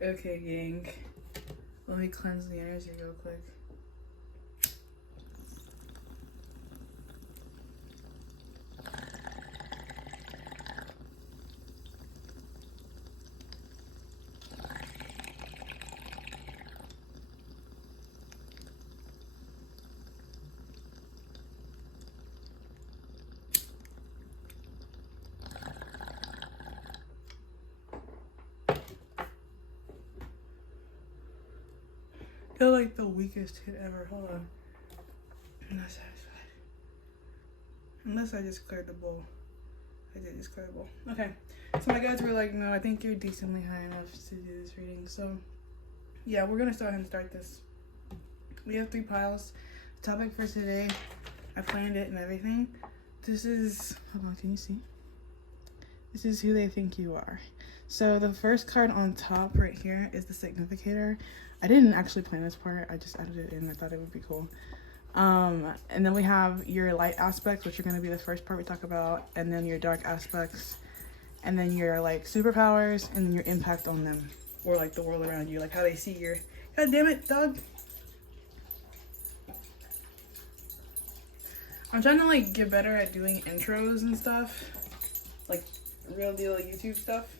Okay, gang. Let me cleanse the energy real quick. I feel like the weakest hit ever. Hold on. I'm not satisfied. Unless I just cleared the bowl. I did just clear the bowl. Okay. So my guys were like, no, I think you're decently high enough to do this reading. So yeah, we're gonna start this. We have 3 piles. The topic for today, I planned it and everything. This is, hold on, can you see? This is who they think you are. So the first card on top right here is the significator. I didn't actually plan this part. I just added it in. I thought it would be cool. And then we have your light aspects, which are going to be the first part we talk about, and then your dark aspects, and then your like superpowers, and then your impact on them, or like the world around you, like how they see your, god damn it, dog. I'm trying to like get better at doing intros and stuff, like real deal YouTube stuff.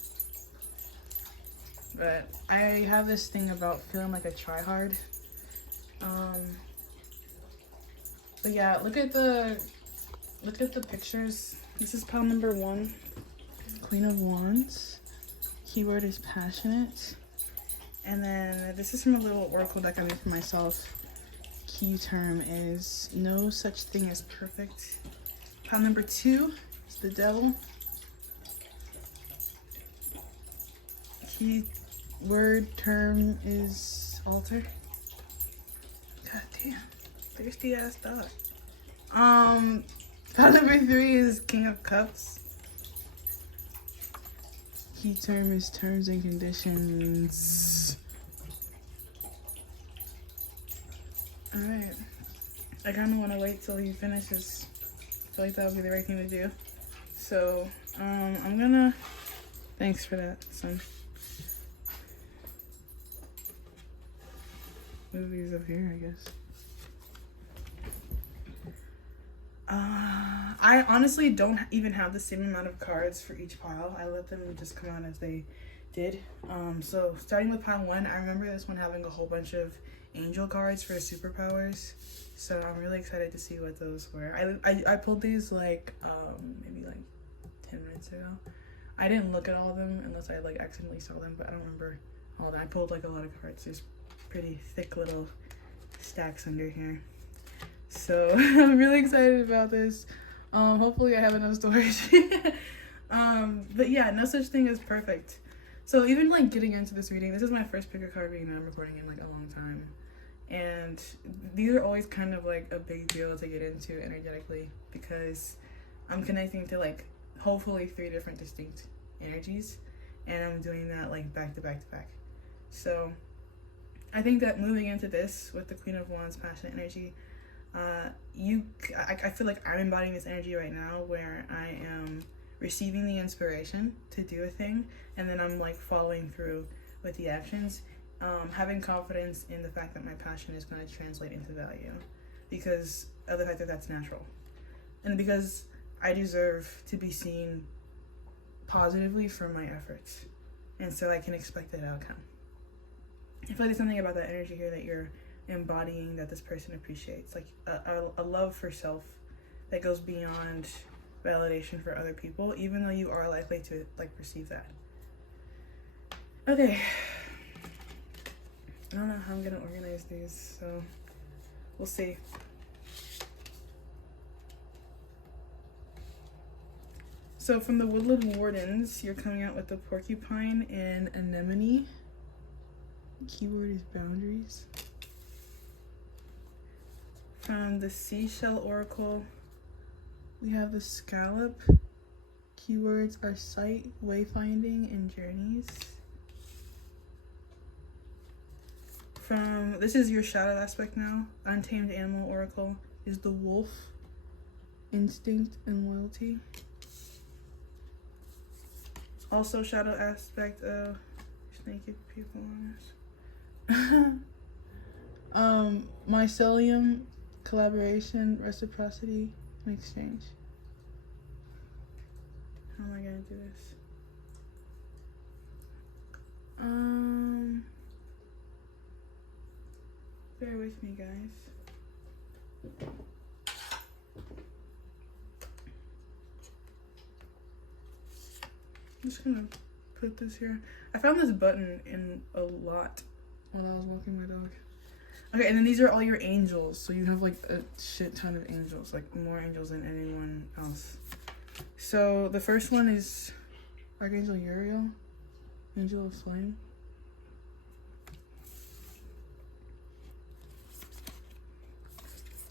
But I have this thing about feeling like a tryhard. But yeah, look at the pictures. This is pile number 1, Queen of Wands. Keyword is passionate. And then this is from a little oracle deck I made for myself. Key term is no such thing as perfect. Pile number 2 is the devil. Key word term is altar. God damn, thirsty ass dog. Pile number 3 is King of Cups. Key term is terms and conditions. Alright. I kinda wanna wait till he finishes. I feel like that would be the right thing to do. So, I'm gonna, thanks for that, son. Move these up here, I guess. I honestly don't even have the same amount of cards for each pile. I let them just come out as they did. So starting with pile 1, I remember this one having a whole bunch of angel cards for superpowers. So I'm really excited to see what those were. I pulled these like maybe like 10 minutes ago. I didn't look at all of them unless I like accidentally saw them, but I don't remember all of them. I pulled like a lot of cards. There's pretty thick little stacks under here. So I'm really excited about this. Hopefully I have enough storage. But yeah, no such thing as perfect. So even like getting into this reading, this is my first pick a card reading that I'm recording in like a long time. And these are always kind of like a big deal to get into energetically because I'm connecting to like hopefully 3 different distinct energies. And I'm doing that like back to back to back. So I think that moving into this with the Queen of Wands passionate energy, I feel like I'm embodying this energy right now where I am receiving the inspiration to do a thing and then I'm like following through with the actions, having confidence in the fact that my passion is going to translate into value because of the fact that that's natural and because I deserve to be seen positively for my efforts, and so I can expect that outcome. I feel like there's something about that energy here that you're embodying that this person appreciates, like a love for self that goes beyond validation for other people, even though you are likely to like perceive that. Okay, I don't know how I'm gonna organize these, so we'll see. So from the Woodland Wardens, you're coming out with the porcupine and anemone. Keyword is boundaries. From the Seashell Oracle, we have the scallop. Keywords are sight, wayfinding, and journeys. From, this is your shadow aspect now, Untamed Animal Oracle is the wolf, instinct and loyalty. Also shadow aspect of naked people on this. Mycelium, collaboration, reciprocity, and exchange. How am I gonna do this? Bear with me, guys. I'm just gonna put this here. I found this button in a lot while I was walking my dog. Okay, and then these are all your angels. So you have like a shit ton of angels, like more angels than anyone else. So the first one is Archangel Uriel, Angel of Flame.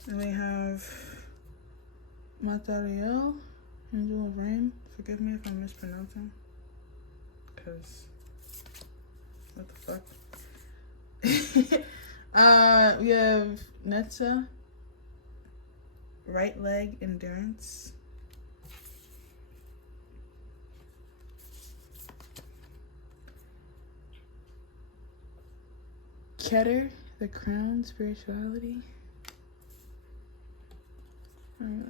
And we have Matariel, Angel of Rain. Forgive me if I'm mispronouncing, because what the fuck? We have Netza, right leg endurance. Keter, the crown, spirituality. Alright,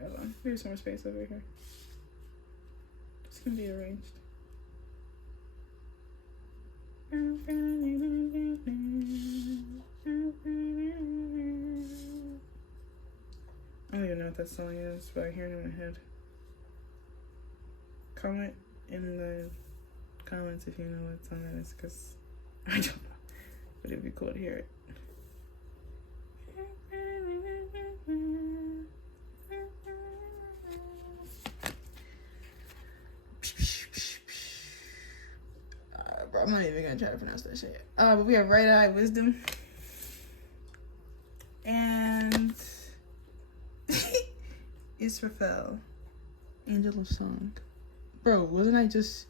hold on. There's some space over here. This can be arranged. I don't even know what that song is, but I hear it in my head. Comment in the comments if you know what song that is, because I don't know. But it'd be cool to hear it. Bro, I'm not even gonna try to pronounce that shit. But we have right eye wisdom. And Israfel, angel of song. Bro, wasn't I just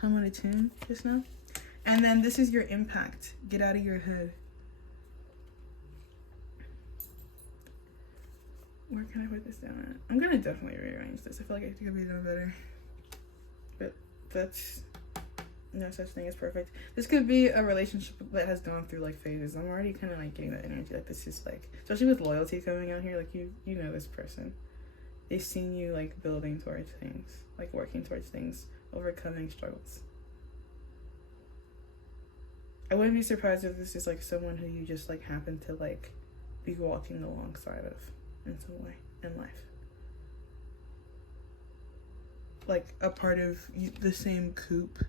humming a tune just now? And then this is your impact. Get out of your head. Where can I put this down at? I'm gonna definitely rearrange this. I feel like I could be doing better. But that's no such thing as perfect. This could be a relationship that has gone through like phases. I'm already kind of like getting that energy. Like this is like, especially with loyalty coming out here, like you know this person. They've seen you like building towards things, like working towards things, overcoming struggles. I wouldn't be surprised if this is like someone who you just like happen to like be walking alongside of in some way in life. Like a part of the same coop.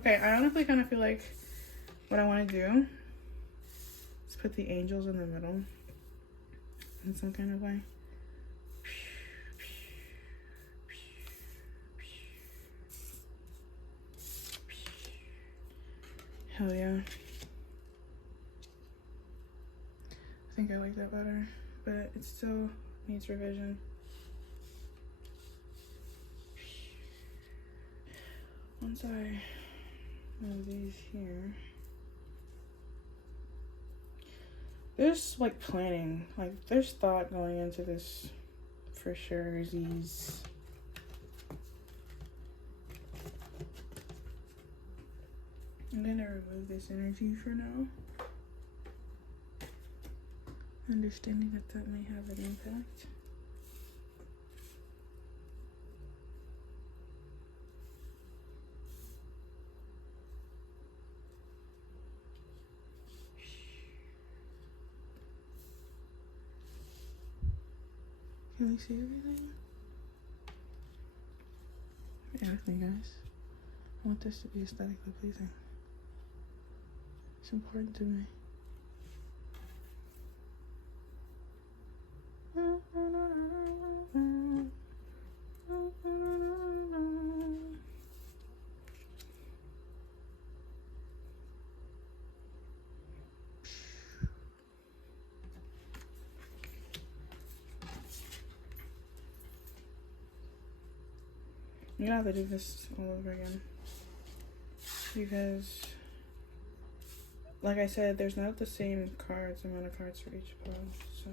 Okay, I honestly kind of feel like what I want to do is put the angels in the middle in some kind of way. Hell yeah. I think I like that better, but it still needs revision. Once I move these here, there's like planning, like there's thought going into this for sure. These I'm gonna remove this energy for now, understanding that that may have an impact. Can we see everything? Bear with me, guys. I want this to be aesthetically pleasing. It's important to me. I'm gonna have to do this all over again, because like I said, there's not the same amount of cards for each pile, so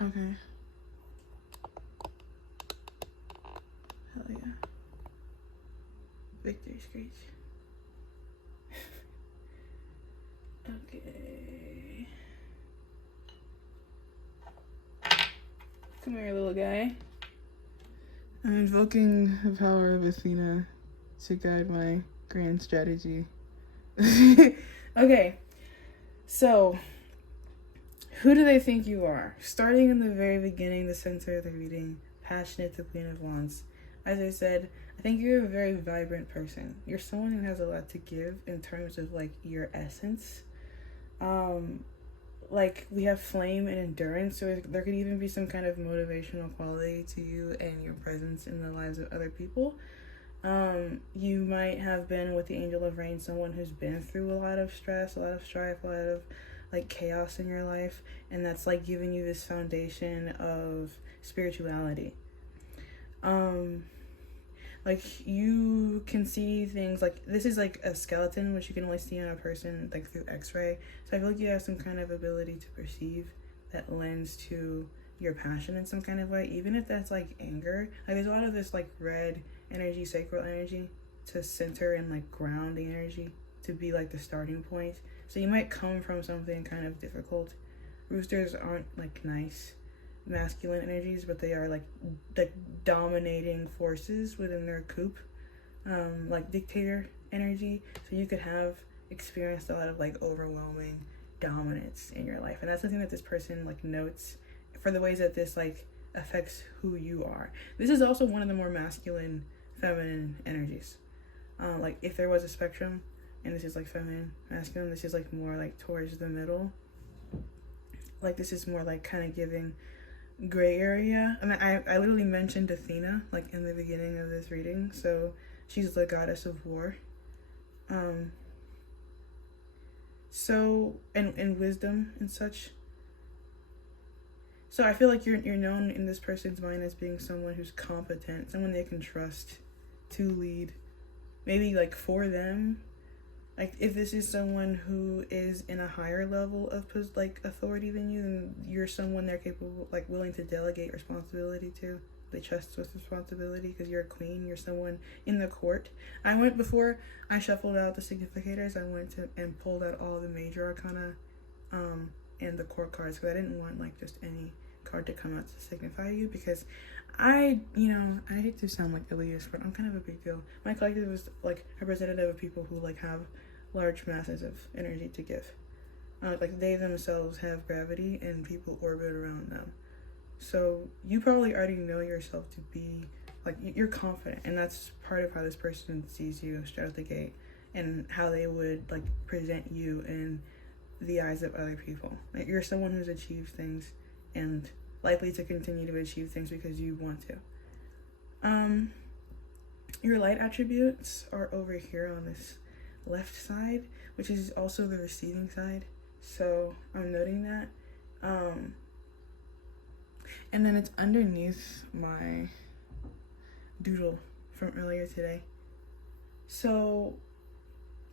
Okay. Hell yeah. Victory screech. Okay. Come here, little guy. I'm invoking the power of Athena to guide my grand strategy. Okay. So, who do they think you are? Starting in the very beginning, the center of the reading, passionate, the Queen of Wands. As I said, I think you're a very vibrant person. You're someone who has a lot to give in terms of like your essence. Like we have flame and endurance, so there could even be some kind of motivational quality to you and your presence in the lives of other people. You might have been with the Angel of Rain, someone who's been through a lot of stress, a lot of strife, a lot of like chaos in your life, and that's like giving you this foundation of spirituality. Like you can see things like this is like a skeleton which you can only see on a person like through x-ray, so I feel like you have some kind of ability to perceive that lends to your passion in some kind of way, even if that's like anger. Like there's a lot of this like red energy, sacral energy, to center and like ground the energy to be like the starting point. So you might come from something kind of difficult. Roosters aren't like nice masculine energies, but they are like dominating forces within their coop, like dictator energy. So you could have experienced a lot of like overwhelming dominance in your life, and that's something that this person like notes for the ways that this like affects who you are. This is also one of the more masculine feminine energies. Like if there was a spectrum and this is like feminine masculine, this is like more like towards the middle. Like this is more like kind of giving gray area. I mean, I literally mentioned Athena like in the beginning of this reading, so she's the goddess of war. So and wisdom and such. So I feel like you're known in this person's mind as being someone who's competent, someone they can trust to lead, maybe like for them. Like if this is someone who is in a higher level of like authority than you, then you're someone they're capable, like willing to delegate responsibility to. They trust with responsibility because you're a queen. You're someone in the court. Before I shuffled out the significators, I went to and pulled out all the major arcana, and the court cards, because I didn't want like just any card to come out to signify you, because I hate to sound like elitist, but I'm kind of a big deal. My collective is like representative of people who like have large masses of energy to give. Like they themselves have gravity and people orbit around them. So you probably already know yourself to be like, you're confident, and that's part of how this person sees you straight out the gate and how they would like present you in the eyes of other people. Like you're someone who's achieved things and likely to continue to achieve things because you want to. Your light attributes are over here on this left side, which is also the receiving side, so I'm noting that. And then it's underneath my doodle from earlier today. So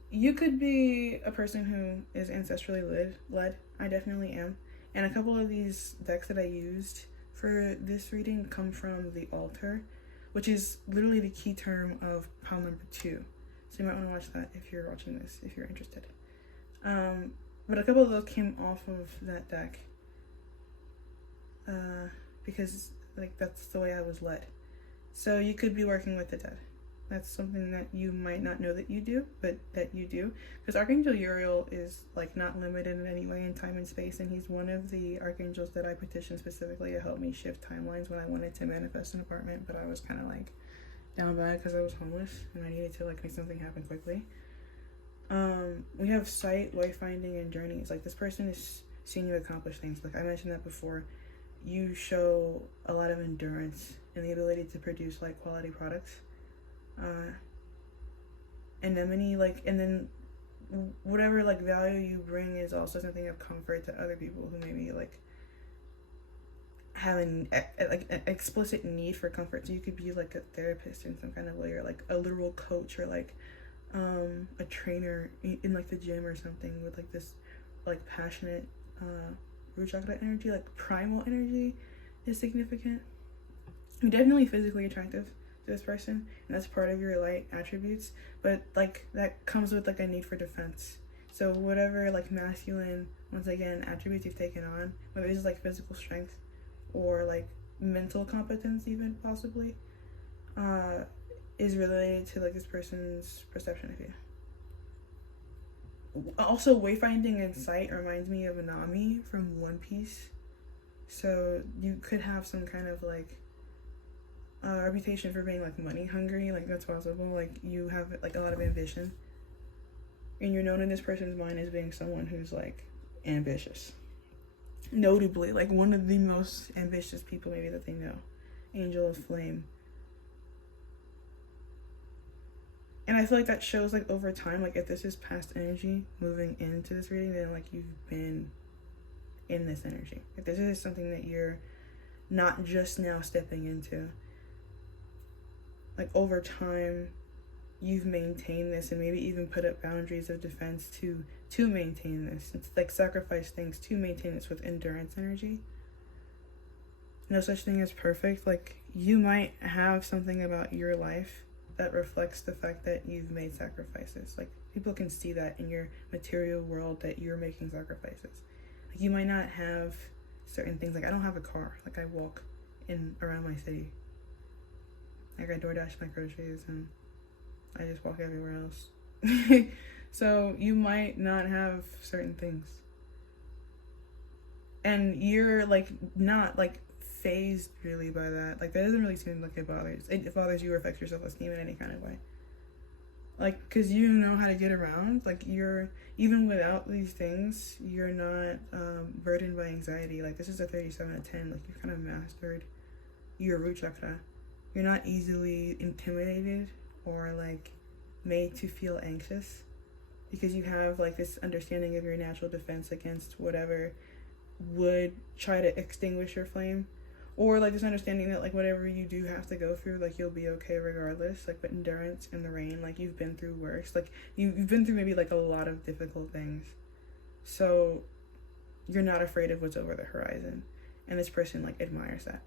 you could be a person who is ancestrally led. I definitely am. And a couple of these decks that I used for this reading come from the altar, which is literally the key term of pile number 2. So you might want to watch that if you're watching this, if you're interested. But a couple of those came off of that deck. Because like that's the way I was led. So you could be working with the dead. That's something that you might not know that you do, but that you do. Because Archangel Uriel is like not limited in any way in time and space, and he's one of the archangels that I petitioned specifically to help me shift timelines when I wanted to manifest an apartment, but I was kind of like down bad because I was homeless and I needed to like make something happen quickly. We have sight, wayfinding, and journeys. Like this person is seeing you accomplish things. Like I mentioned that before. You show a lot of endurance and the ability to produce like quality products. Anemone, like, and then whatever like value you bring is also something of comfort to other people who maybe like have an explicit need for comfort. So you could be like a therapist in some kind of way, or like a literal coach, or like a trainer in like the gym or something with like this like passionate root chakra energy, like primal energy, is significant. You're definitely physically attractive to this person, and that's part of your light attributes, but like that comes with like a need for defense. So whatever like masculine, once again, attributes you've taken on, whether it's like physical strength or like mental competence even possibly, is related to like this person's perception of you. Also, wayfinding in sight reminds me of Nami from One Piece. So you could have some kind of like reputation for being like money hungry, like that's possible. Like you have like a lot of ambition, and you're known in this person's mind as being someone who's like ambitious. Notably, like one of the most ambitious people maybe that they know, Angel of Flame. And I feel like that shows like over time, like if this is past energy moving into this reading, then like you've been in this energy. If this is something that you're not just now stepping into, like over time you've maintained this and maybe even put up boundaries of defense to maintain this. It's like sacrifice things to maintain this with endurance energy. No such thing as perfect. Like you might have something about your life that reflects the fact that you've made sacrifices. Like people can see that in your material world that you're making sacrifices. Like you might not have certain things. Like I don't have a car. Like I walk in around my city. Like I DoorDash my groceries and I just walk everywhere else. So you might not have certain things. And you're like not like phased really by that. Like that doesn't really seem like it bothers you or affects your self-esteem in any kind of way. Like because you know how to get around. Like you're, even without these things, you're not burdened by anxiety. Like this is a 37 out of 10. Like you've kind of mastered your root chakra. You're not easily intimidated or like made to feel anxious because you have like this understanding of your natural defense against whatever would try to extinguish your flame. Or like this understanding that like whatever you do have to go through, like you'll be okay regardless. Like, but endurance in the rain, like you've been through worse. Like you've been through maybe like a lot of difficult things. So you're not afraid of what's over the horizon. And this person like admires that.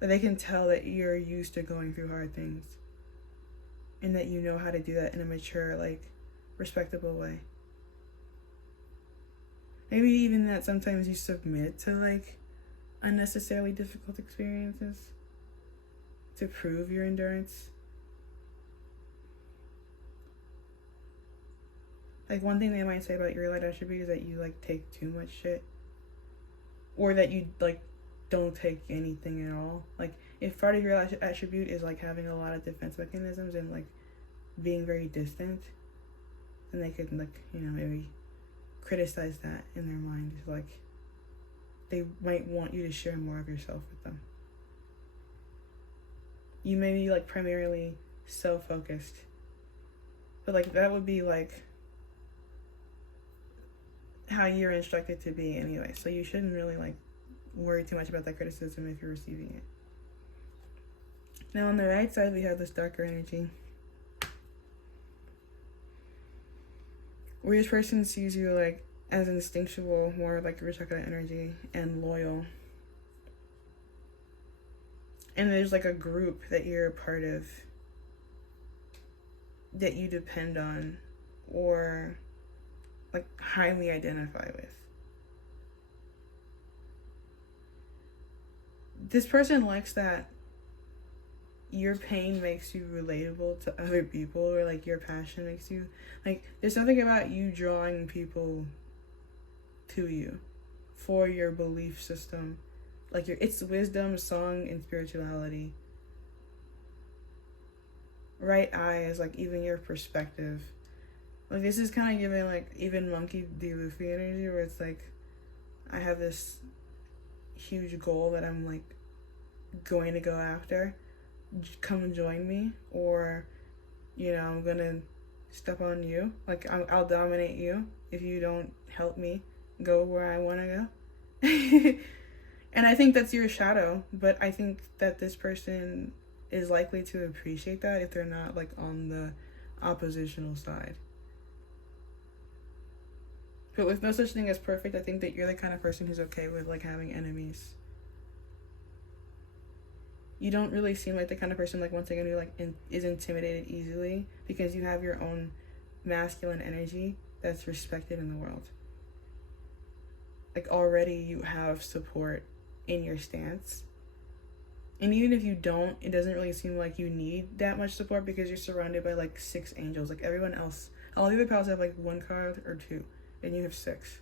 But they can tell that you're used to going through hard things. And that you know how to do that in a mature, like respectable way. Maybe even that sometimes you submit to like unnecessarily difficult experiences to prove your endurance. Like one thing they might say about your light attribute is that you like take too much shit. Or that you like don't take anything at all. Like if part of your attribute is like having a lot of defense mechanisms and like being very distant, then they could like, you know, maybe criticize that in their mind. Like they might want you to share more of yourself with them. You may be like primarily self-focused, but like that would be like how you're instructed to be anyway, so you shouldn't really like worry too much about that criticism if you're receiving it. Now on the right side we have this darker energy where this person sees you like as instinctual, more like root chakra energy, and loyal. And there's like a group that you're a part of that you depend on or like highly identify with. This person likes that your pain makes you relatable to other people, or like your passion makes you like, there's something about you drawing people to you for your belief system, like it's wisdom, song, and spirituality. Right eye is like even your perspective. Like this is kind of giving like even Monkey D. Luffy energy, where it's like I have this huge goal that I'm like going to go after. Come and join me, or you know, I'm gonna step on you. Like I'll dominate you if you don't help me go where I want to go. And I think that's your shadow, but I think that this person is likely to appreciate that if they're not like on the oppositional side. But with no such thing as perfect, I think that you're the kind of person who's okay with like having enemies. You don't really seem like the kind of person, like, once again, who like is intimidated easily, because you have your own masculine energy that's respected in the world. Like, already you have support in your stance. And even if you don't, it doesn't really seem like you need that much support, because you're surrounded by like 6 angels. Like, everyone else, all the other pals have like 1 card or 2, and you have 6.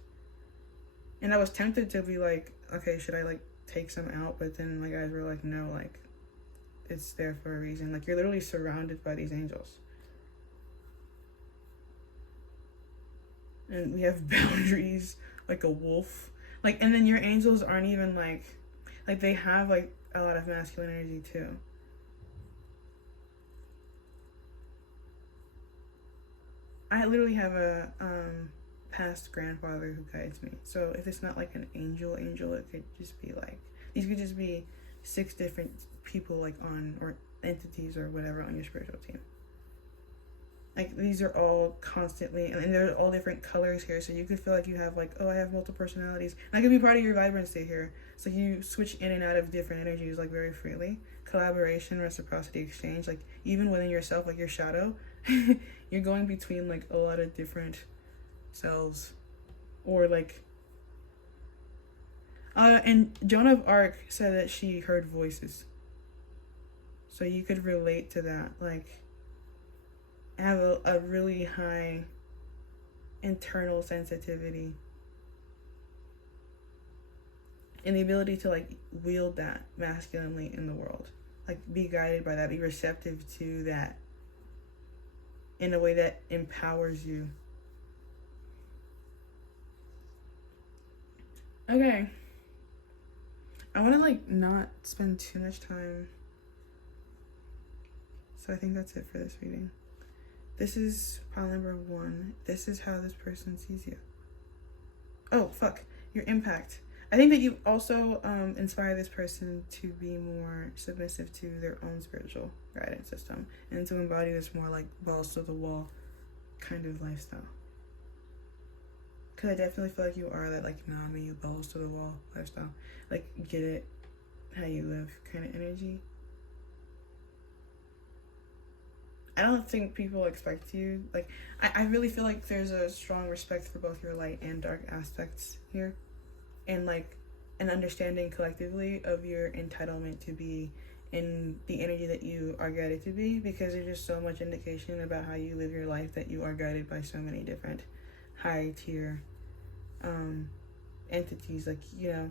And I was tempted to be like, okay, should I like take some out? But then my guys were like, no, like, it's there for a reason. Like, you're literally surrounded by these angels. And we have boundaries, like a wolf. Like, and then your angels aren't even like they have like a lot of masculine energy too. I literally have a past grandfather who guides me. So if it's not like an angel, it could just be like, these could just be 6 different people, like, on, or entities or whatever, on your spiritual team. Like, these are all constantly, and they're all different colors here, so you could feel like you have like, oh, I have multiple personalities. And that could be part of your vibrancy here. So you switch in and out of different energies like very freely. Collaboration, reciprocity, exchange, like even within yourself, like your shadow, you're going between like a lot of different selves. Or like and Joan of Arc said that she heard voices. So you could relate to that, like have a really high internal sensitivity and the ability to like wield that masculinely in the world, like be guided by that, be receptive to that in a way that empowers you. Okay, I want to like not spend too much time, so I think that's it for this reading. This is pile number 1. This is how this person sees you. Oh, fuck. Your impact. I think that you also inspire this person to be more submissive to their own spiritual guidance system, and to embody this more like balls to the wall kind of lifestyle. Because I definitely feel like you are that, like, nah, me, you balls to the wall lifestyle. Like, get it how you live kind of energy. I don't think people expect you, like, I really feel like there's a strong respect for both your light and dark aspects here, and like an understanding collectively of your entitlement to be in the energy that you are guided to be, because there's just so much indication about how you live your life that you are guided by so many different high tier entities. Like, you know,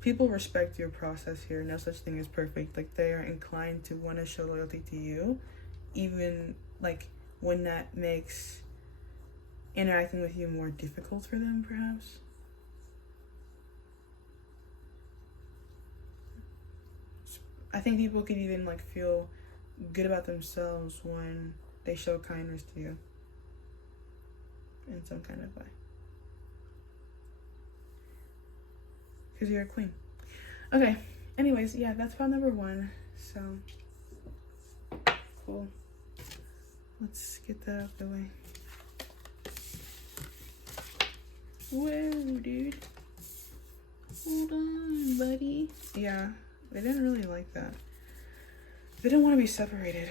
people respect your process here. No such thing as perfect. Like, they are inclined to want to show loyalty to you, even like when that makes interacting with you more difficult for them, perhaps. I think people could even like feel good about themselves when they show kindness to you in some kind of way, because you're a queen. Okay, anyways, yeah, that's file number 1. So cool. Let's get that out of the way. Whoa, dude. Hold on, buddy. Yeah, they didn't really like that. They didn't want to be separated.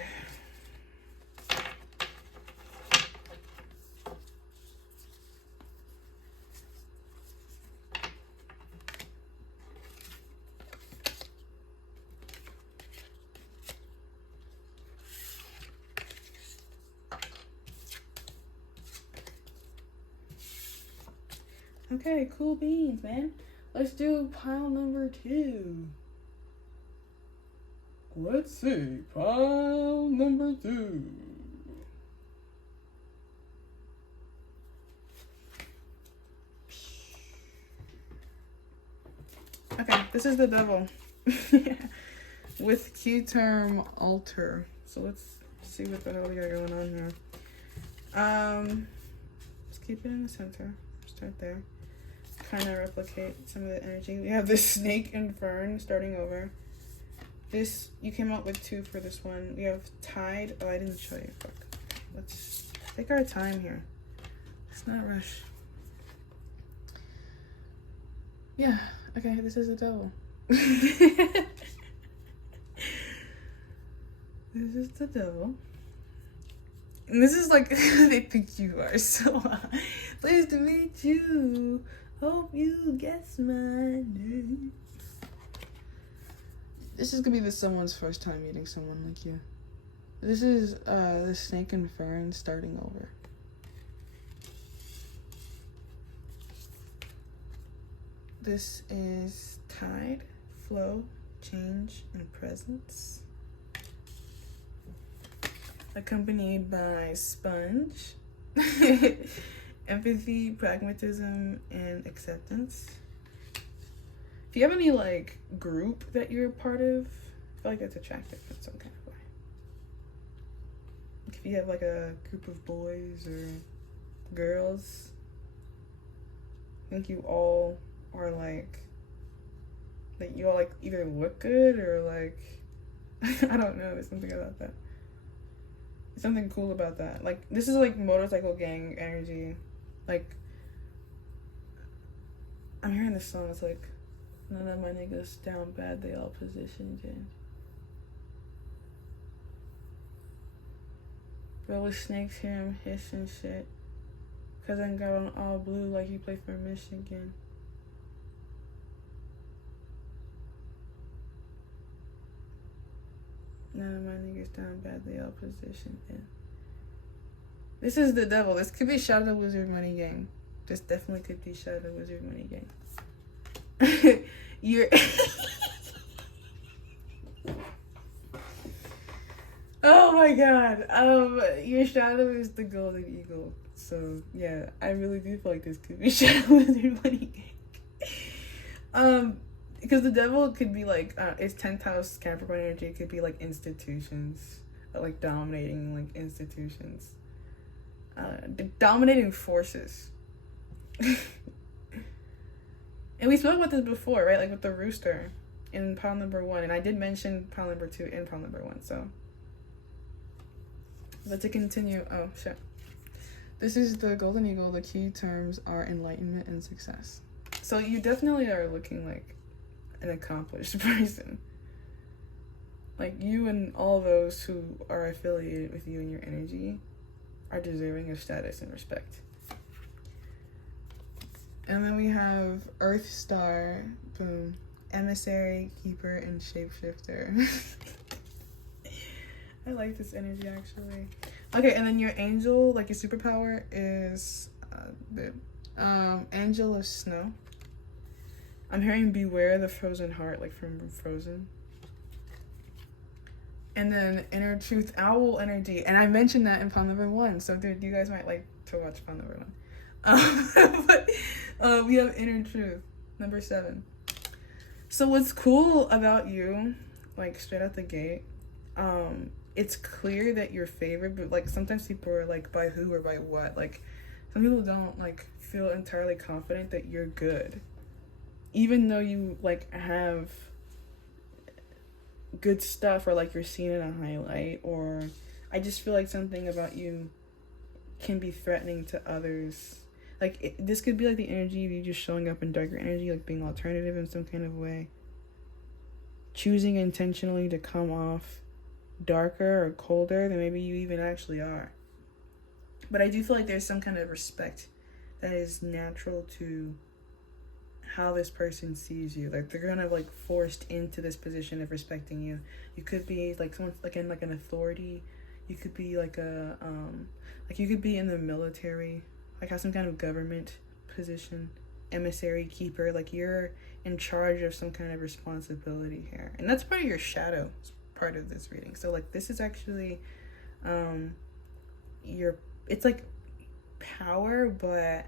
Okay, cool beans, man. Let's do pile number 2. Let's see, pile number 2. Okay, this is the devil. With key term altar. So let's see what the hell we got going on here. Let's keep it in the center. Start there. Kind of replicate some of the energy. We have this snake and fern starting over. This, you came out with 2 for this one. We have tide. Oh, I didn't show you. Fuck. Let's take our time here. Let's not rush. Yeah, okay, this is the devil. This is the devil. And this is like they think you are, so pleased to meet you. Hope you guess my name. This is gonna be someone's first time meeting someone like you. This is the snake and fern starting over. This is tide, flow, change, and presence. Accompanied by sponge, empathy, pragmatism, and acceptance. If you have any like group that you're a part of, I feel like that's attractive in some kind of way. If you have like a group of boys or girls, I think you all are like you all like either look good or like I don't know, there's something about that. There's something cool about that. Like this is like motorcycle gang energy. Like I'm hearing this song, it's like none of my niggas down bad, they all positioned in. Roller snakes hear him hiss and shit. Cause I got on all blue like he played for Michigan. None of my niggas down bad, they all positioned in. This is the devil. This could be Shadow Wizard Money Gang. This definitely could be Shadow Wizard Money Gang. You're oh my god. Your shadow is the golden eagle. So yeah, I really do feel like this could be Shadow Wizard Money Gang. Because the devil could be like it's 10th house Capricorn energy. It could be like institutions, like dominating like institutions, dominating forces. And we spoke about this before, right? Like with the rooster in pile number 1, and I did mention pile number 2 in pile number 1. So, but to continue, oh shit, this is the golden eagle. The key terms are enlightenment and success. So you definitely are looking like an accomplished person. Like you and all those who are affiliated with you and your energy are deserving of status and respect. And then we have Earth Star, boom, emissary, keeper, and shapeshifter. I like this energy actually. Okay, and then your angel, like your superpower, is the angel of snow. I'm hearing beware the frozen heart, like from Frozen. And then inner truth, owl energy. And I mentioned that in pile number 1. So dude, you guys might like to watch pile number 1. But we have inner truth, number 7. So what's cool about you, like straight out the gate, it's clear that you're favored, but like sometimes people are like by who or by what. Like some people don't like feel entirely confident that you're good. Even though you like have good stuff or like you're seen in a highlight, or I just feel like something about you can be threatening to others. Like this could be like the energy of you just showing up in darker energy, like being alternative in some kind of way, choosing intentionally to come off darker or colder than maybe you even actually are. But I do feel like there's some kind of respect that is natural to how this person sees you. Like they're kind of like forced into this position of respecting you. You could be like someone like in like an authority. You could be like a like you could be in the military, like have some kind of government position, emissary, keeper. Like you're in charge of some kind of responsibility here, and that's part of your shadow part of this reading. So like this is actually your, it's like power, but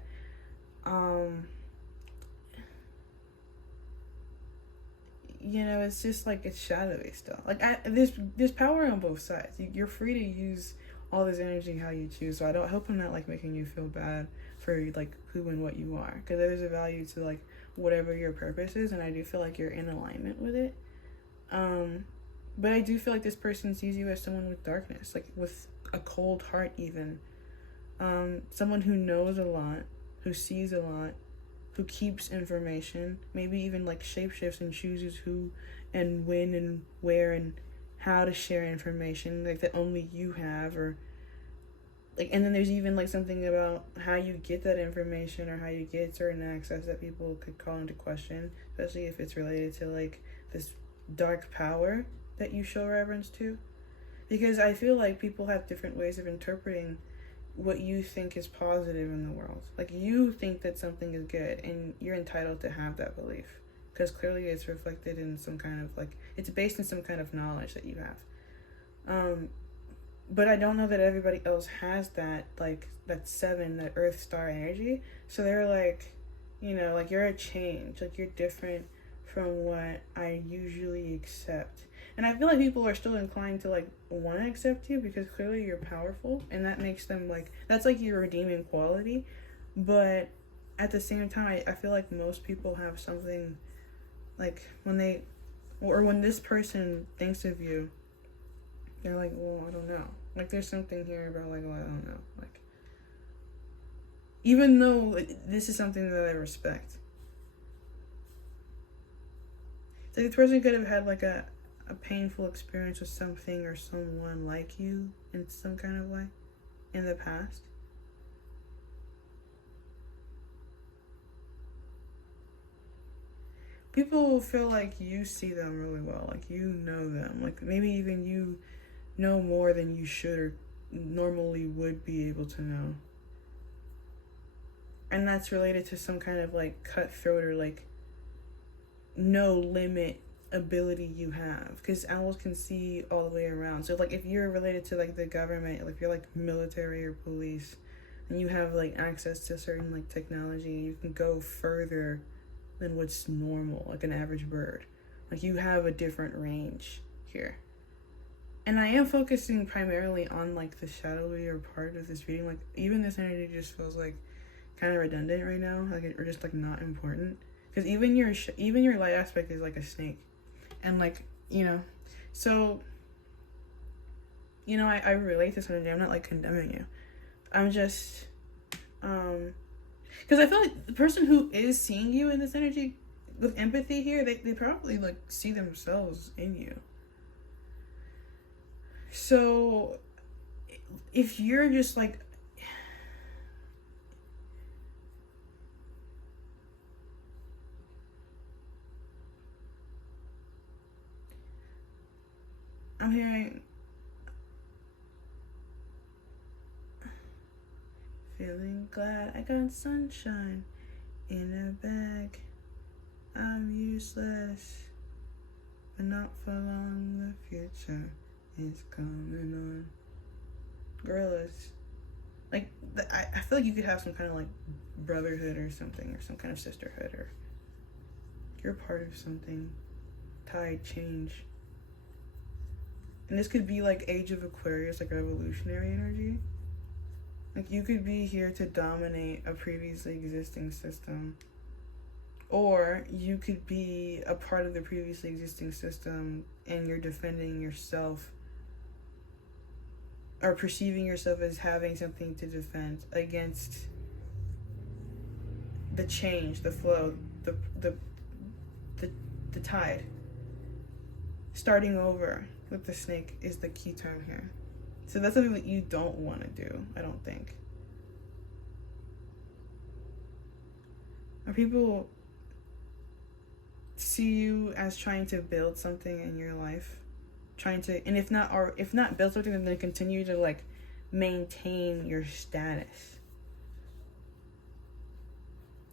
you know, it's just like it's shadowy still. Like there's power on both sides. You're free to use all this energy how you choose. So I hope I'm not like making you feel bad for like who and what you are, because there's a value to like whatever your purpose is, and I do feel like you're in alignment with it. But I do feel like this person sees you as someone with darkness, like with a cold heart even. Someone who knows a lot, who sees a lot, who keeps information, maybe even like shapeshifts and chooses who and when and where and how to share information like that only you have, or like, and then there's even like something about how you get that information or how you get certain access that people could call into question, especially if it's related to like this dark power that you show reverence to. Because I feel like people have different ways of interpreting what you think is positive in the world. Like, you think that something is good and you're entitled to have that belief because clearly it's reflected in some kind of like, it's based in some kind of knowledge that you have. But I don't know that everybody else has that, like, that 7, that Earth star energy. So they're like, you know, like, you're a change. Like, you're different from what I usually accept. And I feel like people are still inclined to, like, want to accept you because clearly you're powerful. And that makes them, like, that's, like, your redeeming quality. But at the same time, I feel like most people have something, like, when they, or when this person thinks of you, they're like, well, I don't know. Like, there's something here about, like, well, I don't know. Like, even though this is something that I respect. So this person could have had, like, a painful experience with something or someone like you in some kind of way in the past. People feel like you see them really well. Like, you know them. Like, maybe even you know more than you should or normally would be able to know. And that's related to some kind of like cutthroat or like no limit ability you have, because owls can see all the way around. So like if you're related to like the government, like if you're like military or police and you have like access to certain like technology, you can go further than what's normal, like an average bird. Like, you have a different range here. And I am focusing primarily on like the shadowier part of this reading. Like, even this energy just feels like kind of redundant right now, like, or just like not important. Because even your light aspect is like a snake, and like, you know, so, you know, I relate to this energy. I'm not like condemning you. I'm just, because I feel like the person who is seeing you in this energy with empathy here, they probably like see themselves in you. So if you're just like, I'm hearing, feeling glad I got sunshine in a bag. I'm useless, but not for long. The future is coming on. Gorillas. Like, I feel like you could have some kind of like brotherhood or something, or some kind of sisterhood, or you're part of something. Tide change. And this could be like Age of Aquarius, like revolutionary energy. Like, you could be here to dominate a previously existing system. Or you could be a part of the previously existing system and you're defending yourself or perceiving yourself as having something to defend against the change, the flow, the tide. Starting over with the snake is the key term here. So that's something that you don't want to do, I don't think. Or people see you as trying to build something in your life, trying to, and if not build something, then continue to like maintain your status.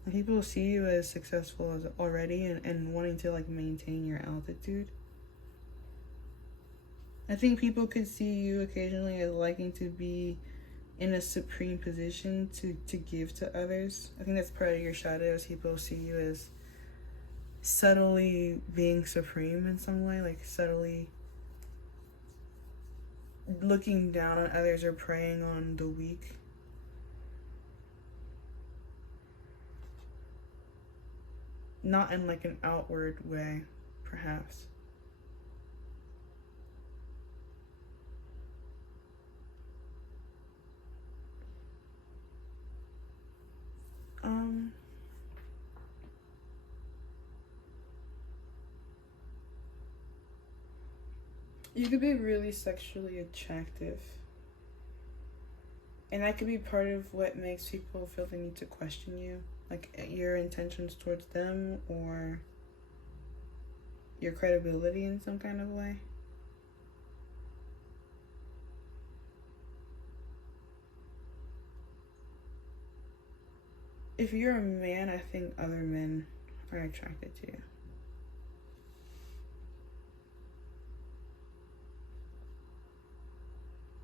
And people see you as successful as already and wanting to like maintain your altitude. I think people could see you occasionally as liking to be in a supreme position to give to others. I think that's part of your shadow, as people see you as subtly being supreme in some way, like subtly looking down on others or preying on the weak. Not in like an outward way, perhaps. You could be really sexually attractive. And that could be part of what makes people feel the need to question you. Like your intentions towards them or your credibility in some kind of way. If you're a man, I think other men are attracted to you.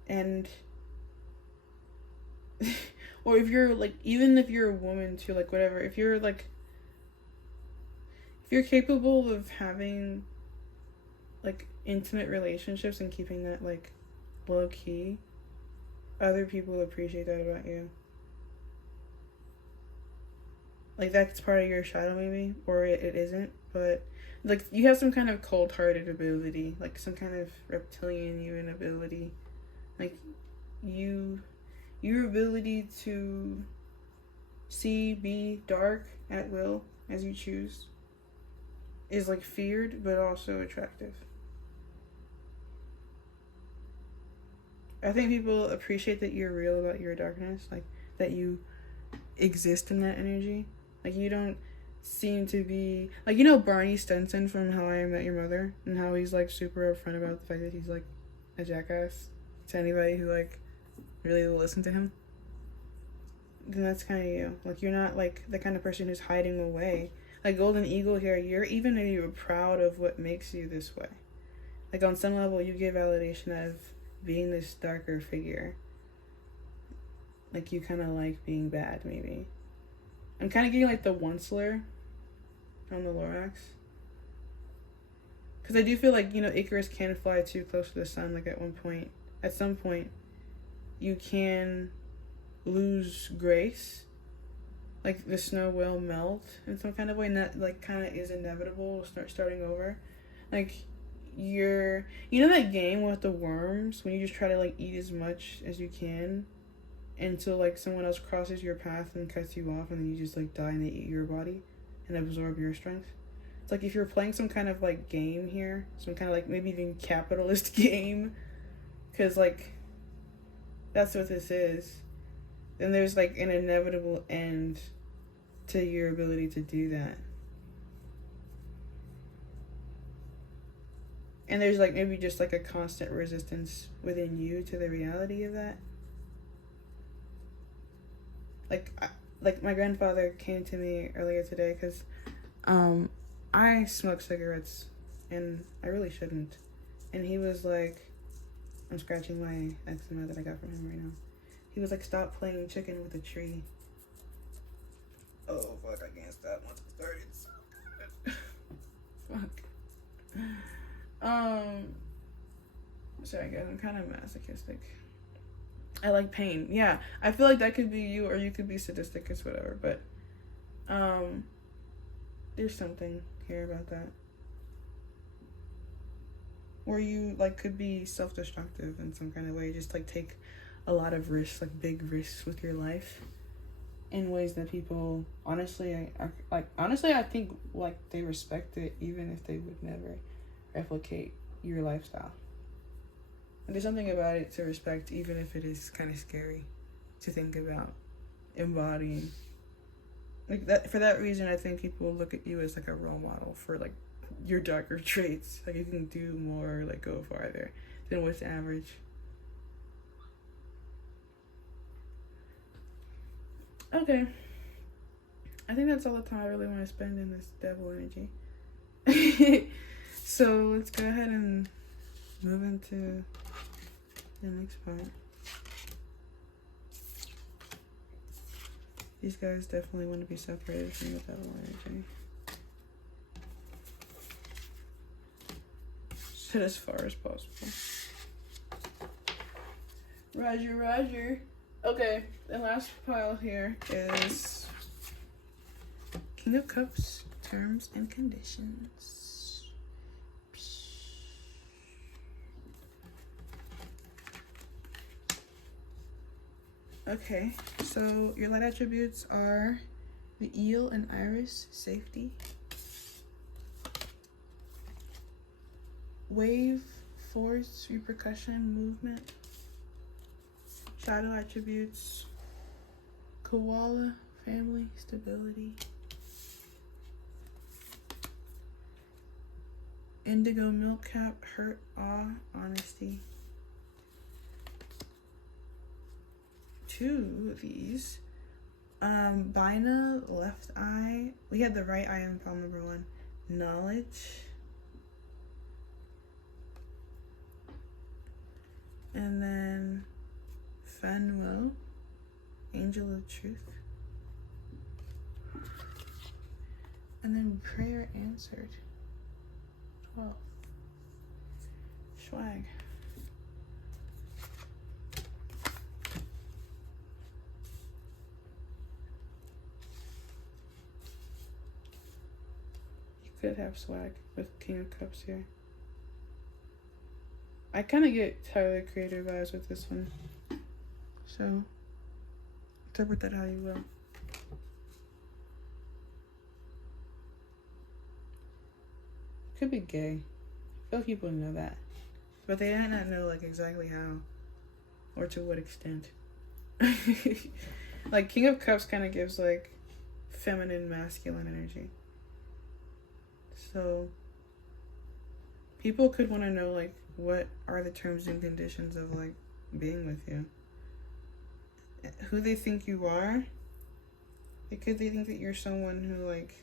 And or if you're like, even if you're a woman too, like whatever, if you're capable of having like intimate relationships and keeping that like low key, other people appreciate that about you. Like that's part of your shadow maybe, or it isn't, but like you have some kind of cold-hearted ability, like some kind of reptilian human ability. Like your ability to see, be dark at will as you choose is like feared but also attractive. I think people appreciate that you're real about your darkness, like that you exist in that energy. Like you don't seem to be like, you know, Barney Stinson from How I Met Your Mother, and how he's like super upfront about the fact that he's like a jackass to anybody who like really will listen to him. Then that's kind of you. Like you're not like the kind of person who's hiding away. Like Golden Eagle here, even if you're proud of what makes you this way. Like on some level, you get validation of being this darker figure. Like you kind of like being bad, maybe. I'm kind of getting like the Onceler on the Lorax. Because I do feel like, you know, Icarus can fly too close to the sun. Like at some point, you can lose grace. Like the snow will melt in some kind of way, and that like kind of is inevitable. Starting over. Like you know that game with the worms when you just try to like eat as much as you can until like someone else crosses your path and cuts you off, and then you just like die and they eat your body and absorb your strength. It's like if you're playing some kind of like game here, some kind of like maybe even capitalist game, because like that's what this is, then there's like an inevitable end to your ability to do that. And there's like maybe just like a constant resistance within you to the reality of that. Like my grandfather came to me earlier today because I smoke cigarettes and I really shouldn't. And he was like, I'm scratching my eczema that I got from him right now. He was like, stop playing chicken with a tree. Oh fuck, I can't stop once it started. It's so good. Fuck. Sorry guys, I'm kind of masochistic. I like pain. Yeah, I feel like that could be you, or you could be sadistic. It's whatever. But there's something here about that. Or you like could be self-destructive in some kind of way. Just like take a lot of risks, like big risks with your life, in ways that people honestly, I think like they respect it, even if they would never replicate your lifestyle. And there's something about it to respect, even if it is kind of scary to think about embodying. Like that, for that reason, I think people look at you as like a role model for like your darker traits. Like you can do more, like go farther than what's average. Okay. I think that's all the time I really want to spend in this devil energy. So let's go ahead and move into the next part. These guys definitely want to be separated from the devil energy. So as far as possible. Roger, roger. Okay, the last pile here is King of Cups, terms and conditions. Okay, so your light attributes are the eel and iris, safety. Wave, force, repercussion, movement. Shadow attributes. Koala, family, stability. Indigo milk cap, hurt, awe, honesty. 2 of these. Bina, left eye. We had the right eye in palm number 1. Knowledge. And then Fanwo, angel of truth. And then prayer answered. 12. Swag. You could have swag with King of Cups here. I kind of get Tyler the Creator vibes with this one. So, interpret that how you will. Could be gay. I feel like people know that. But they might not know, like, exactly how. Or to what extent. Like, King of Cups kind of gives, like, feminine, masculine energy. So, people could want to know, like, what are the terms and conditions of, like, being with you. Who they think you are. Because they think that you're someone who, like,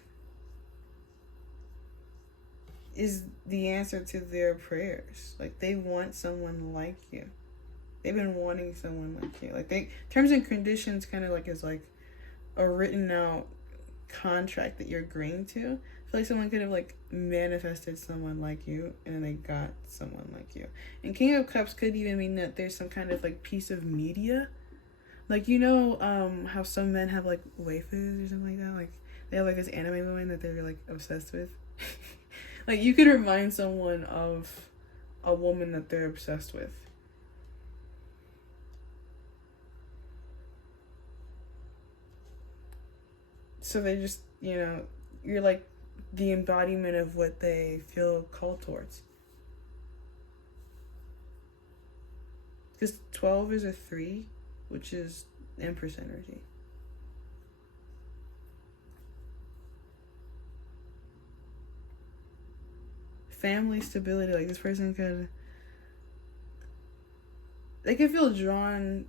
is the answer to their prayers. Like, they want someone like you. They've been wanting someone like you. Like, terms and conditions kind of, like, is, like, a written out contract that you're agreeing to. I feel like someone could have, like, manifested someone like you, and then they got someone like you. And King of Cups could even mean that there's some kind of, like, piece of media. Like, you know, how some men have, like, waifus or something like that? Like, they have, like, this anime woman that they're, like, obsessed with. Like, you could remind someone of a woman that they're obsessed with. So they just, you know, you're like the embodiment of what they feel called towards. Because 12 is a 3, which is Empress energy. Family stability, like, this person could, they could feel drawn.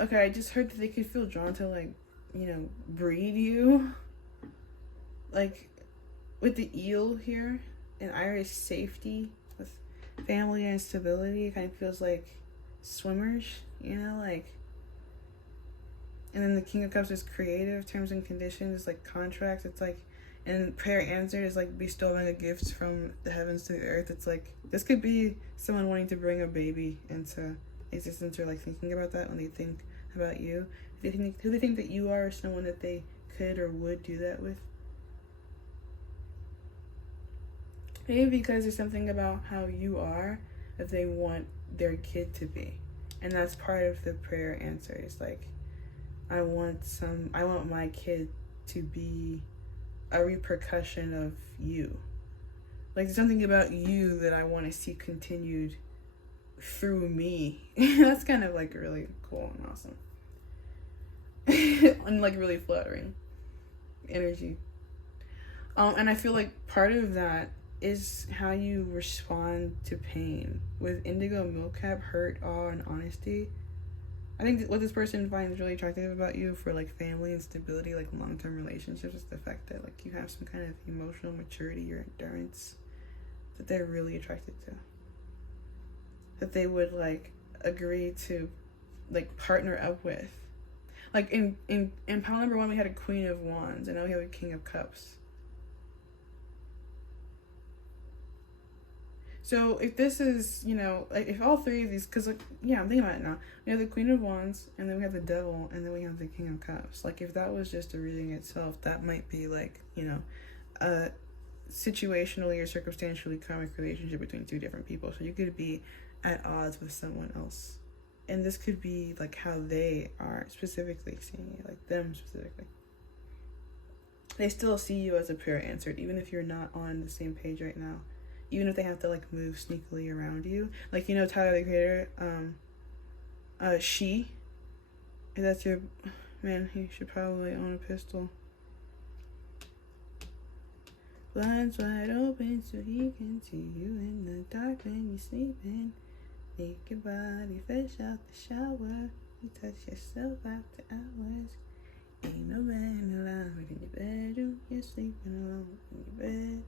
Okay, I just heard that they could feel drawn to, like, you know, breed you. Like, with the eel here, and Iris safety, with family and stability, it kind of feels like swimmers, you know, like. And then the King of Cups is creative, terms and conditions, like contracts. It's like, and prayer answered is like bestowing a gift from the heavens to the earth. It's like, this could be someone wanting to bring a baby into existence, or like thinking about that when they think about you. Who they think that you are, someone that they could or would do that with. Maybe because there's something about how you are that they want their kid to be. And that's part of the prayer answer. It's like, I want my kid to be a repercussion of you. Like, there's something about you that I want to see continued through me. That's kind of like really cool and awesome. And like really flattering energy. And I feel like part of that is how you respond to pain. With indigo milk cap, hurt, awe, and honesty. I think what this person finds really attractive about you for like family and stability, like long-term relationships, is the fact that like you have some kind of emotional maturity or endurance that they're really attracted to. That they would like agree to like partner up with. Like in pile number 1 we had a Queen of Wands, and now we have a King of Cups. So if this is, you know, like if all 3 of these, because like, yeah, I'm thinking about it now. We have the Queen of Wands, and then we have the Devil, and then we have the King of Cups. Like, if that was just a reading itself, that might be like, you know, a situationally or circumstantially karmic relationship between 2 different people. So you could be at odds with someone else. And this could be like how they are specifically seeing you, like them specifically. They still see you as a prayer answered, even if you're not on the same page right now. even if they have to like move sneakily around you. Like, you know, Tyler the Creator, she, if that's your man, he should probably own a pistol. Blinds wide open so he can see you in the dark when you're sleeping. Make your body fresh out the shower. You touch yourself after hours. Ain't no man alive in your bedroom. You're sleeping alone in your bed.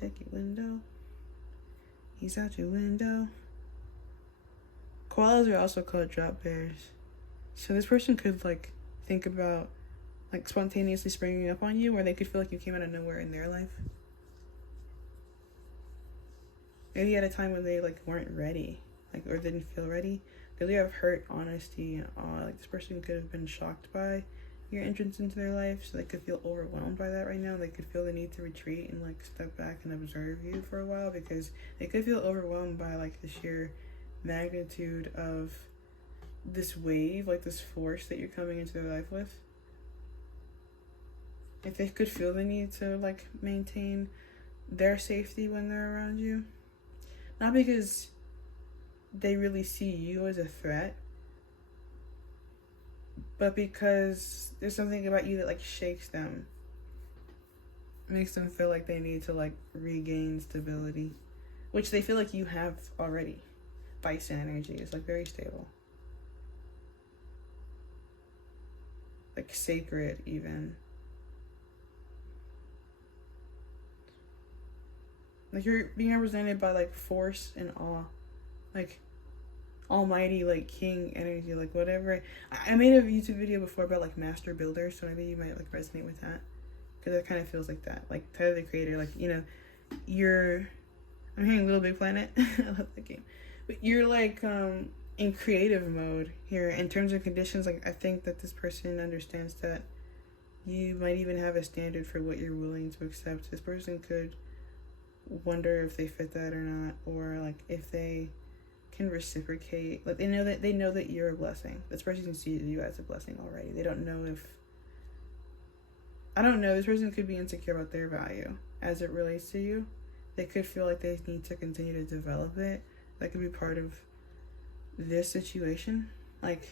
Check your window. He's out your window. Koalas are also called drop bears. So this person could like think about like spontaneously springing up on you, or they could feel like you came out of nowhere in their life. Maybe at a time when they like weren't ready, like, or didn't feel ready. They have hurt, honesty, and awe. Like, this person could have been shocked by your entrance into their life, so they could feel overwhelmed by that right now. They could feel the need to retreat and like step back and observe you for a while, because they could feel overwhelmed by like the sheer magnitude of this wave, like this force that you're coming into their life with. If they could feel the need to like maintain their safety when they're around you, not because they really see you as a threat, but because there's something about you that like shakes them, makes them feel like they need to like regain stability, which they feel like you have already. Bison energy is like very stable, like sacred even. Like, you're being represented by like force and awe, like almighty, like king energy, like whatever. I made a YouTube video before about like master builders, so maybe you might like resonate with that, because it kind of feels like that. Like Tyler the Creator, like, you know, I'm hearing Little Big Planet. I love that game, but you're like in creative mode here in terms of conditions. Like, I think that this person understands that you might even have a standard for what you're willing to accept. This person could wonder if they fit that or not, or like if they can reciprocate. Like, they know that you're a blessing. This person can see you as a blessing already. They don't know if, I don't know, this person could be insecure about their value as it relates to you. They could feel like they need to continue to develop it. That could be part of this situation. Like,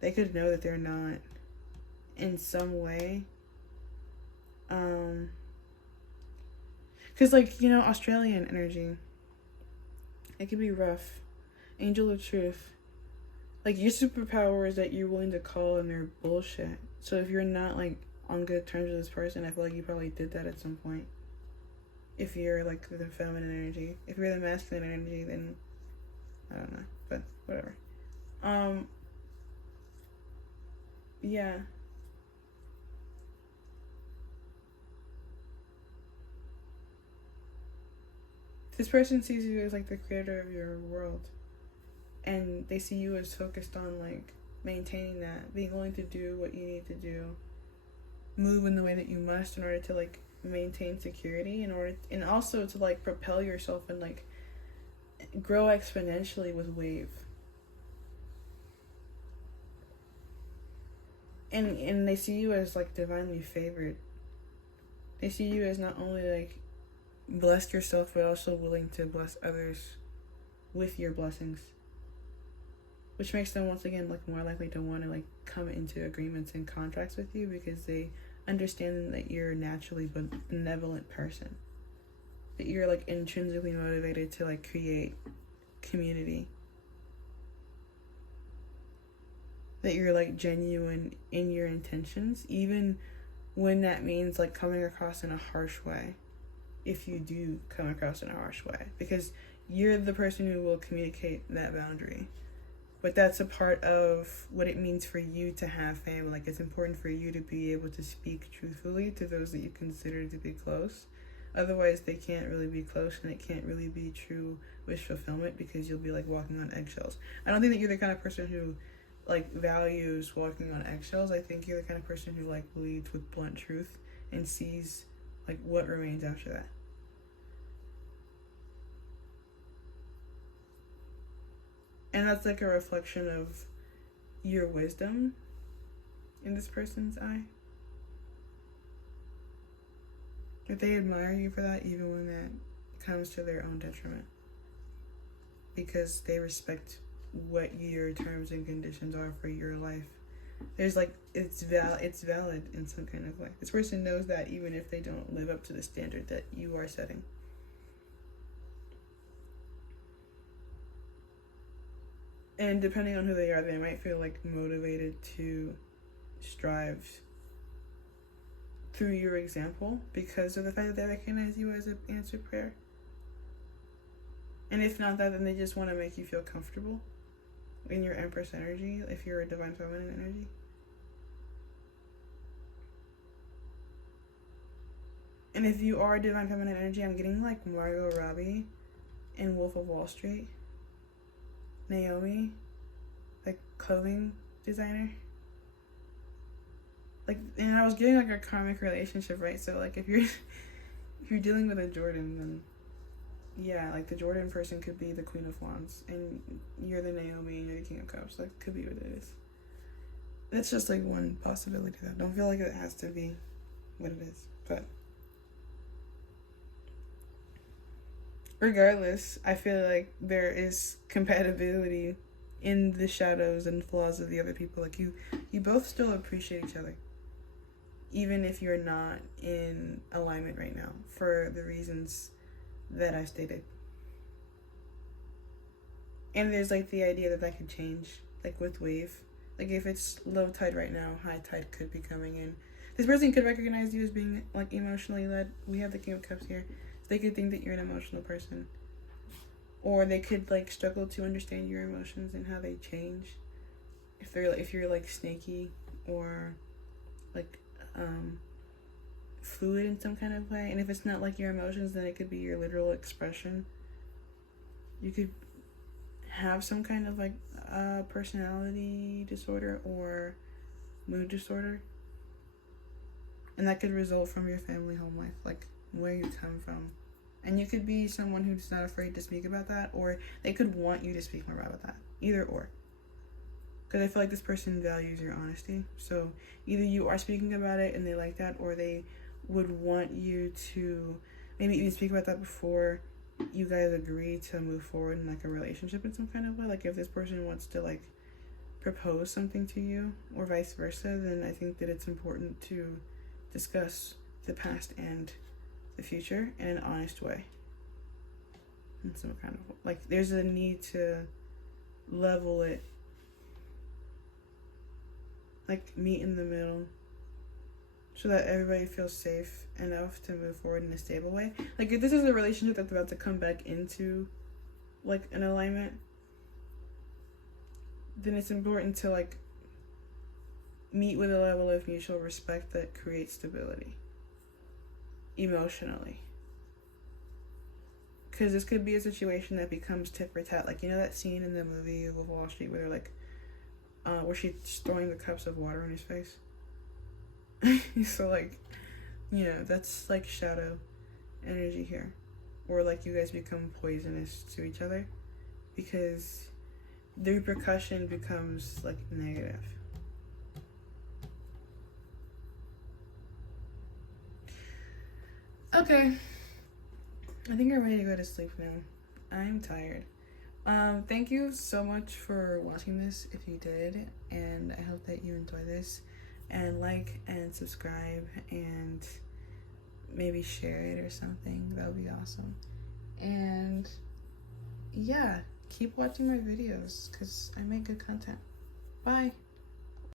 they could know that they're not in some way because, like, you know, Australian energy, it can be rough. Angel of truth. Like, your superpower is that you're willing to call in their bullshit. So if you're not, like, on good terms with this person, I feel like you probably did that at some point. If you're, like, the feminine energy. If you're the masculine energy, then I don't know. But whatever. Yeah. This person sees you as like the creator of your world, and they see you as focused on like maintaining that, being willing to do what you need to do, move in the way that you must in order to like maintain security, and also to like propel yourself and like grow exponentially with wave. And they see you as like divinely favored. They see you as not only like blessed yourself, but also willing to bless others with your blessings, which makes them once again like more likely to want to like come into agreements and contracts with you, because they understand that you're a naturally benevolent person, that you're like intrinsically motivated to like create community, that you're like genuine in your intentions, even when that means like coming across in a harsh way. If you do come across in a harsh way, because you're the person who will communicate that boundary. But that's a part of what it means for you to have family. Like, it's important for you to be able to speak truthfully to those that you consider to be close. Otherwise, they can't really be close, and it can't really be true wish fulfillment, because you'll be like walking on eggshells. I don't think that you're the kind of person who like values walking on eggshells. I think you're the kind of person who like leads with blunt truth and sees like what remains after that. And that's like a reflection of your wisdom in this person's eye. That they admire you for that, even when that comes to their own detriment because they respect what your terms and conditions are for your life. There's like, it's valid in some kind of way. This person knows that even if they don't live up to the standard that you are setting. And depending on who they are, they might feel like motivated to strive through your example because of the fact that they recognize you as an answered prayer. And if not that, then they just want to make you feel comfortable in your Empress energy if you're a Divine Feminine energy. And if you are Divine Feminine energy, I'm getting like Margot Robbie in Wolf of Wall Street. Naomi, like clothing designer. Like, and I was getting like a karmic relationship, right? So like if you're dealing with a Jordan, then yeah, like the Jordan person could be the Queen of Wands and you're the Naomi and you're the King of Cups. Like, could be what it is. That's just like one possibility though. Don't feel like it has to be what it is. But regardless, I feel like there is compatibility in the shadows and flaws of the other people. Like you both still appreciate each other, even if you're not in alignment right now for the reasons that I stated. And there's like the idea that that could change, like with wave. Like if it's low tide right now, high tide could be coming in. This person could recognize you as being like emotionally led. We have the King of Cups here. They could think that you're an emotional person, or they could like struggle to understand your emotions and how they change. If you're like snaky or like fluid in some kind of way, and if it's not like your emotions, then it could be your literal expression. You could have some kind of like personality disorder or mood disorder, and that could result from your family home life, like where you come from. And you could be someone who's not afraid to speak about that, or they could want you to speak more about that. Either or. Because I feel like this person values your honesty. So either you are speaking about it and they like that, or they would want you to maybe even speak about that before you guys agree to move forward in like a relationship in some kind of way. Like if this person wants to like propose something to you or vice versa, then I think that it's important to discuss the past and the future in an honest way. In some kind of like there's a need to level it, like meet in the middle, so that everybody feels safe enough to move forward in a stable way. Like if this is a relationship that's about to come back into like an alignment, then it's important to like meet with a level of mutual respect that creates stability emotionally. Because this could be a situation that becomes tit for tat. Like, you know that scene in the movie of Wall Street where they're like, where she's throwing the cups of water in his face? So like, you know, that's like shadow energy here. Or like you guys become poisonous to each other because the repercussion becomes like negative. Okay, I think I'm ready to go to sleep now. I'm tired. Thank you so much for watching this if you did, and I hope that you enjoy this, and like and subscribe and maybe share it or something. That would be awesome. And yeah, keep watching my videos because I make good content. Bye.